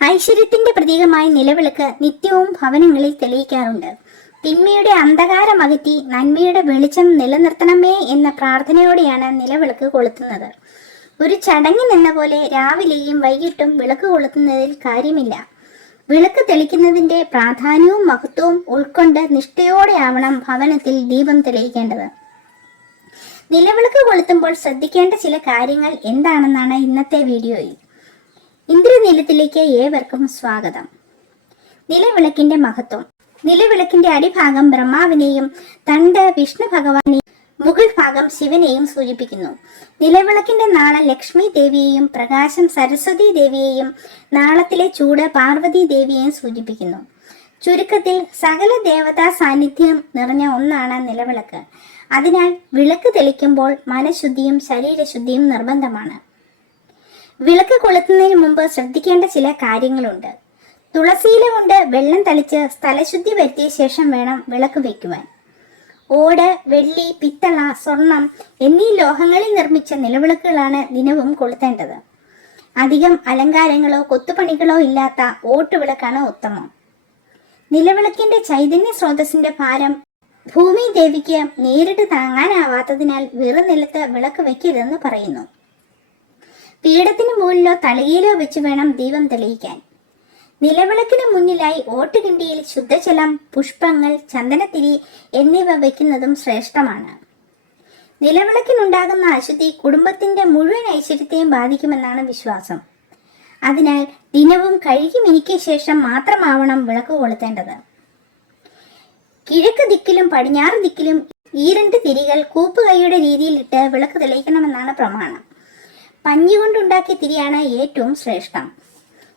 ഐശ്വര്യത്തിന്റെ പ്രതീകമായ നിലവിളക്ക് നിത്യവും ഭവനങ്ങളിൽ തെളിയിക്കാറുണ്ട്. തിന്മയുടെ അന്ധകാരം അകറ്റി നന്മയുടെ വെളിച്ചം നിലനിർത്തണമേ എന്ന പ്രാർത്ഥനയോടെയാണ് നിലവിളക്ക് കൊളുത്തുന്നത്. ഒരു ചടങ്ങിനെന്ന പോലെ രാവിലെയും വൈകിട്ടും വിളക്ക് കൊളുത്തുന്നതിൽ കാര്യമില്ല. വിളക്ക് തെളിക്കുന്നതിന്റെ പ്രാധാന്യവും മഹത്വവും ഉൾക്കൊണ്ട് നിഷ്ഠയോടെയാവണം ഭവനത്തിൽ ദീപം തെളിയിക്കേണ്ടത്. നിലവിളക്ക് കൊളുത്തുമ്പോൾ ശ്രദ്ധിക്കേണ്ട ചില കാര്യങ്ങൾ എന്താണെന്നാണ് ഇന്നത്തെ വീഡിയോയിൽ. ഇന്ദ്രനീലത്തിലേക്ക് ഏവർക്കും സ്വാഗതം. നിലവിളക്കിന്റെ മഹത്വം. നിലവിളക്കിന്റെ അടിഭാഗം ബ്രഹ്മാവിനെയും തണ്ട് വിഷ്ണു ഭഗവാനെയും മുകൾ ഭാഗം ശിവനെയും സൂചിപ്പിക്കുന്നു. നിലവിളക്കിന്റെ നാളം ലക്ഷ്മി ദേവിയെയും പ്രകാശം സരസ്വതി ദേവിയെയും നാളത്തിലെ ചൂട് പാർവതി ദേവിയെയും സൂചിപ്പിക്കുന്നു. ചുരുക്കത്തിൽ സകല ദേവതാ സാന്നിധ്യം നിറഞ്ഞ ഒന്നാണ് നിലവിളക്ക്. അതിനാൽ വിളക്ക് തെളിക്കുമ്പോൾ മനഃശുദ്ധിയും ശരീരശുദ്ധിയും നിർബന്ധമാണ്. വിളക്ക് കൊളുത്തുന്നതിന് മുമ്പ് ശ്രദ്ധിക്കേണ്ട ചില കാര്യങ്ങളുണ്ട്. തുളസിയില കൊണ്ട് വെള്ളം തളിച്ച് സ്ഥലശുദ്ധി വരുത്തിയ ശേഷം വേണം വിളക്ക് വയ്ക്കുവാൻ ഓട് വെള്ളി പിത്തള സ്വർണം എന്നീ ലോഹങ്ങളിൽ നിർമ്മിച്ച നിലവിളക്കുകളാണ് ദിനവും കൊളുത്തേണ്ടത്. അധികം അലങ്കാരങ്ങളോ കൊത്തുപണികളോ ഇല്ലാത്ത ഓട്ടുവിളക്കാണ് ഉത്തമം. നിലവിളക്കിന്റെ ചൈതന്യ സ്രോതസ്സിന്റെ ഭാരം ഭൂമി ദേവിക്ക് നേരിട്ട് താങ്ങാനാവാത്തതിനാൽ വെറുനിലത്ത് വിളക്ക് വെക്കരുതെന്ന് പറയുന്നു. പീഠത്തിന് മുകളിലോ തളികയിലോ വെച്ച് വേണം ദീപം തെളിയിക്കാൻ. നിലവിളക്കിന് മുന്നിലായി ഓട്ടുകിണ്ടിയിൽ ശുദ്ധജലം പുഷ്പങ്ങൾ ചന്ദനത്തിരി എന്നിവ വയ്ക്കുന്നതും ശ്രേഷ്ഠമാണ്. നിലവിളക്കിനുണ്ടാകുന്ന അശുദ്ധി കുടുംബത്തിന്റെ മുഴുവൻ ഐശ്വര്യത്തെയും ബാധിക്കുമെന്നാണ് വിശ്വാസം. അതിനാൽ ദിനവും കഴുകി മിനിക്കിയ ശേഷം മാത്രമാവണം വിളക്ക് കൊളുത്തേണ്ടത്. കിഴക്ക് ദിക്കിലും പടിഞ്ഞാറ് ദിക്കിലും ഈ രണ്ട് തിരികൾ കൂപ്പുകൈയുടെ രീതിയിലിട്ട് വിളക്ക് തെളിയിക്കണമെന്നാണ് പ്രമാണം. പഞ്ഞി കൊണ്ടുണ്ടാക്കിയ തിരിയാണ് ഏറ്റവും ശ്രേഷ്ഠം.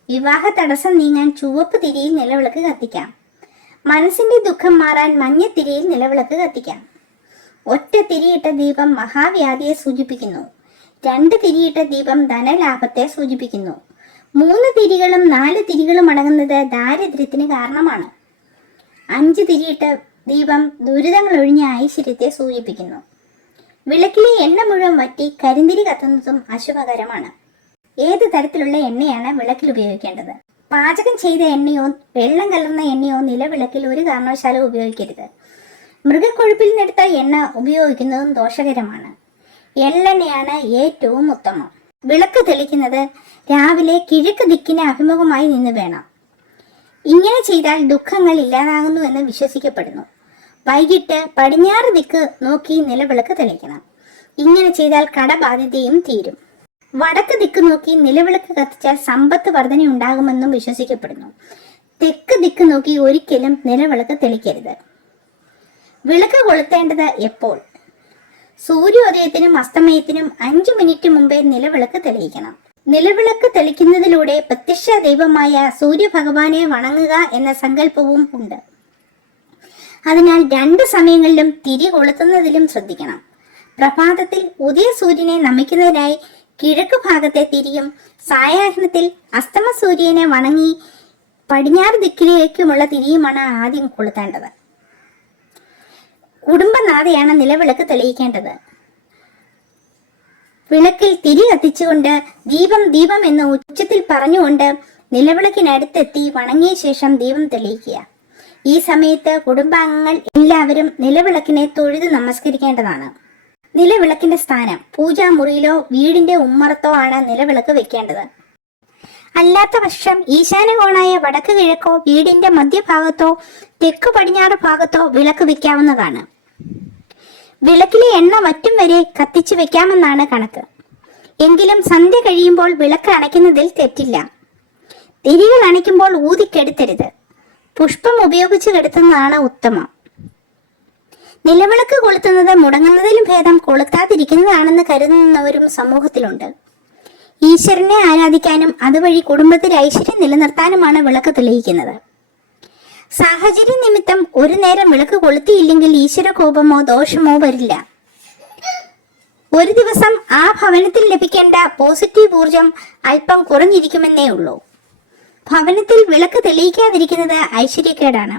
വിവാഹ തടസ്സം നീങ്ങാൻ ചുവപ്പ് തിരിയിൽ നിലവിളക്ക് കത്തിക്കാം. മനസ്സിന്റെ ദുഃഖം മാറാൻ മഞ്ഞ തിരിയിൽ നിലവിളക്ക് കത്തിക്കാം. ഒറ്റ തിരിയിട്ട ദീപം മഹാവ്യാധിയെ സൂചിപ്പിക്കുന്നു. രണ്ട് തിരിയിട്ട ദീപം ധനലാഭത്തെ സൂചിപ്പിക്കുന്നു. മൂന്ന് തിരികളും നാല് തിരികളും അടങ്ങുന്നത് ദാരിദ്ര്യത്തിന് കാരണമാണ്. അഞ്ച് തിരിയിട്ട ദീപം ദുരിതങ്ങൾ ഒഴിഞ്ഞ ഐശ്വര്യത്തെ സൂചിപ്പിക്കുന്നു. വിളക്കിലെ എണ്ണ മുഴുവൻ വറ്റി കരിന്തിരി കത്തുന്നതും അശുഭകരമാണ്. ഏത് തരത്തിലുള്ള എണ്ണയാണ് വിളക്കിൽ ഉപയോഗിക്കേണ്ടത്? പാചകം ചെയ്ത എണ്ണയോ വെള്ളം കലർന്ന എണ്ണയോ നിലവിളക്കിൽ ഒരു കാരണവശാലും ഉപയോഗിക്കരുത്. മൃഗക്കൊഴുപ്പിൽ നിന്നെടുത്ത എണ്ണ ഉപയോഗിക്കുന്നതും ദോഷകരമാണ്. എള്ളെണ്ണയാണ് ഏറ്റവും ഉത്തമം. വിളക്ക് തെളിക്കുന്നത് രാവിലെ കിഴക്ക് ദിക്കിന് അഭിമുഖമായി നിന്ന് വേണം. ഇങ്ങനെ ചെയ്താൽ ദുഃഖങ്ങൾ ഇല്ലാതാകുന്നു എന്ന് വിശ്വസിക്കപ്പെടുന്നു. വൈകിട്ട് പടിഞ്ഞാറ് ദിക്ക് നോക്കി നിലവിളക്ക് തെളിക്കണം ഇങ്ങനെ ചെയ്താൽ കടബാധ്യതയും തീരും. വടക്ക് ദിക്ക് നോക്കി നിലവിളക്ക് കത്തിച്ചാൽ സമ്പത്ത് വർധന ഉണ്ടാകുമെന്നും വിശ്വസിക്കപ്പെടുന്നു. തെക്ക് ദിക്ക് നോക്കി ഒരിക്കലും നിലവിളക്ക് തെളിക്കരുത്. വിളക്ക് കൊളുത്തേണ്ടത് എപ്പോൾ? സൂര്യോദയത്തിനും അസ്തമയത്തിനും അഞ്ചു മിനിറ്റ് മുമ്പേ നിലവിളക്ക് തെളിയിക്കണം. നിലവിളക്ക് തെളിക്കുന്നതിലൂടെ പ്രത്യക്ഷ ദൈവമായ സൂര്യഭഗവാനെ വണങ്ങുക എന്ന സങ്കല്പവും ഉണ്ട്. അതിനാൽ രണ്ട് സമയങ്ങളിലും തിരി കൊളുത്തുന്നതിലും ശ്രദ്ധിക്കണം. പ്രഭാതത്തിൽ ഉദയ സൂര്യനെ നമിക്കുന്നതിനായി കിഴക്ക് ഭാഗത്തെ തിരിയും സായാഹ്നത്തിൽ അസ്തമ സൂര്യനെ വണങ്ങി പടിഞ്ഞാറ് ദിക്കിലേക്കുമുള്ള തിരിയുമാണ് ആദ്യം കൊളുത്തേണ്ടത്. കുടുംബനാഥയാണ് നിലവിളക്ക് തെളിയിക്കേണ്ടത്. വിളക്കിൽ തിരി കത്തിച്ചുകൊണ്ട് ദീപം ദീപം എന്ന് ഉച്ചത്തിൽ പറഞ്ഞുകൊണ്ട് നിലവിളക്കിനടുത്തെത്തി വണങ്ങിയ ശേഷം ദീപം തെളിയിക്കുക. ഈ സമയത്ത് കുടുംബാംഗങ്ങൾ എല്ലാവരും നിലവിളക്കിനെ തൊഴുത് നമസ്കരിക്കേണ്ടതാണ്. നിലവിളക്കിന്റെ സ്ഥാനം പൂജാമുറിയിലോ വീടിന്റെ ഉമ്മറത്തോ ആണ് നിലവിളക്ക് വെക്കേണ്ടത്. അല്ലാത്ത പക്ഷം ഈശാനകോണായ വടക്ക് കിഴക്കോ വീടിന്റെ മധ്യഭാഗത്തോ തെക്ക് പടിഞ്ഞാറ് ഭാഗത്തോ വിളക്ക് വെക്കാവുന്നതാണ്. വിളക്കിലെ എണ്ണ വറ്റും വരെ കത്തിച്ചു വെക്കാമെന്നാണ് കണക്ക്. എങ്കിലും സന്ധ്യ കഴിയുമ്പോൾ വിളക്ക് അണയ്ക്കുന്നതിൽ തെറ്റില്ല. തിരികൾ അണയ്ക്കുമ്പോൾ ഊതിക്കെടുത്തരുത് പുഷ്പം ഉപയോഗിച്ച് കെടുത്തുന്നതാണ് ഉത്തമം. നിലവിളക്ക് കൊളുത്തുന്നത് മുടങ്ങുന്നതിലും ഭേദം കൊളുത്താതിരിക്കുന്നതാണെന്ന് കരുതുന്നവരും സമൂഹത്തിലുണ്ട്. ഈശ്വരനെ ആരാധിക്കാനും അതുവഴി കുടുംബത്തിൽ ഐശ്വര്യം നിലനിർത്താനുമാണ് വിളക്ക് തെളിയിക്കുന്നത്. സാഹചര്യ നിമിത്തം ഒരു നേരം വിളക്ക് കൊളുത്തിയില്ലെങ്കിൽ ഈശ്വര കോപമോ ദോഷമോ വരില്ല. ഒരു ദിവസം ആ ഭവനത്തിൽ ലഭിക്കേണ്ട പോസിറ്റീവ് ഊർജം അല്പം കുറഞ്ഞിരിക്കുമെന്നേ ഉള്ളൂ. ഭവനത്തിൽ വിളക്ക് തെളിയിക്കാതിരിക്കുന്നത് ഐശ്വര്യക്കേടാണ്.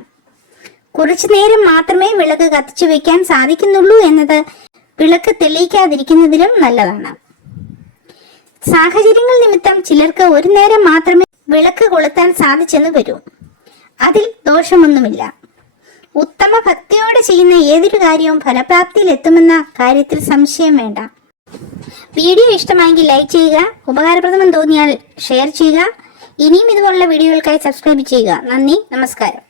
കുറച്ചു നേരം മാത്രമേ വിളക്ക് കത്തിച്ചു വെക്കാൻ സാധിക്കുന്നുള്ളൂ എന്നത് വിളക്ക് തെളിയിക്കാതിരിക്കുന്നതിലും നല്ലതാണ്. സാഹചര്യങ്ങൾ നിമിത്തം ചിലർക്ക് ഒരു നേരം മാത്രമേ വിളക്ക് കൊളുത്താൻ സാധിച്ചെന്ന് വരൂ. അതിൽ ദോഷമൊന്നുമില്ല. ഉത്തമ ഭക്തിയോടെ ചെയ്യുന്ന ഏതൊരു കാര്യവും ഫലപ്രാപ്തിയിൽ എത്തുമെന്ന കാര്യത്തിൽ സംശയം വേണ്ട. വീഡിയോ ഇഷ്ടമായെങ്കിൽ ലൈക്ക് ചെയ്യുക ഉപകാരപ്രദമെന്ന് തോന്നിയാൽ ഷെയർ ചെയ്യുക. ഇനിയും ഇതുപോലുള്ള വീഡിയോകൾക്കായി സബ്സ്ക്രൈബ് ചെയ്യുക. നന്ദി നമസ്കാരം.